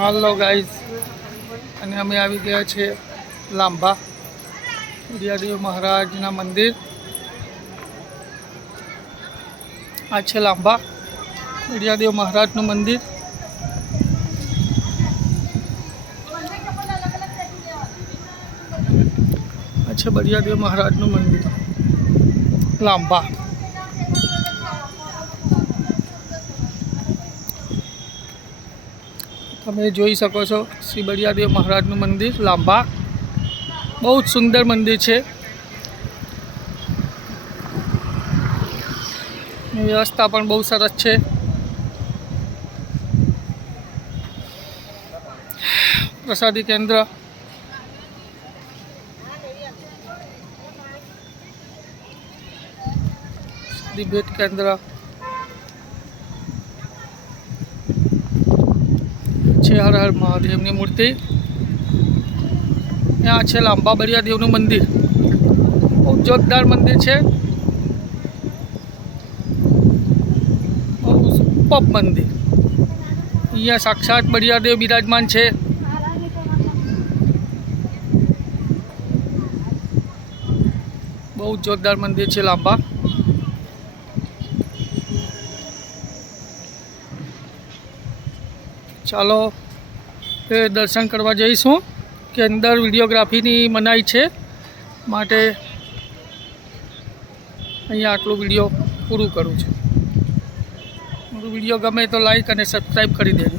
Hello guys, અને અમે આવી ગયા છે લાંબા બિડિયાદેવ મહારાજના મંદિર. આ છે લાંબા બિડિયાદેવ મહારાજનું મંદિર. આ છે બિડિયાદેવ મહારાજનું મંદિર લાંબા. તમે જોઈ શકો છો શ્રી બિડિયાદેવ મહારાજનું મંદિર લાંબા. બહુ જ સુંદર મંદિર છે. વ્યવસ્થા પણ બહુ સરસ છે. પ્રસાદી કેન્દ્ર, ભેટ કેન્દ્ર છે. હર હર મહાદેવની મૂર્તિ. ત્યાં છે લાંબા બિડિયાદેવનું મંદિર. બહુ જોરદાર મંદિર છે. બહુ સુપર મંદિર. અહીંયા સાક્ષાત બિડિયાદેવ બિરાજમાન છે. બહુ જોરદાર મંદિર છે લાંબા. ચાલો એ દર્શન કરવા જઈશું. કે અંદર વિડીયોગ્રાફીની મનાઈ છે, માટે અહીંયા આટલું વિડીયો પૂરું કરું છું. મારું વિડીયો ગમે તો લાઈક અને સબસ્ક્રાઈબ કરી દેજો.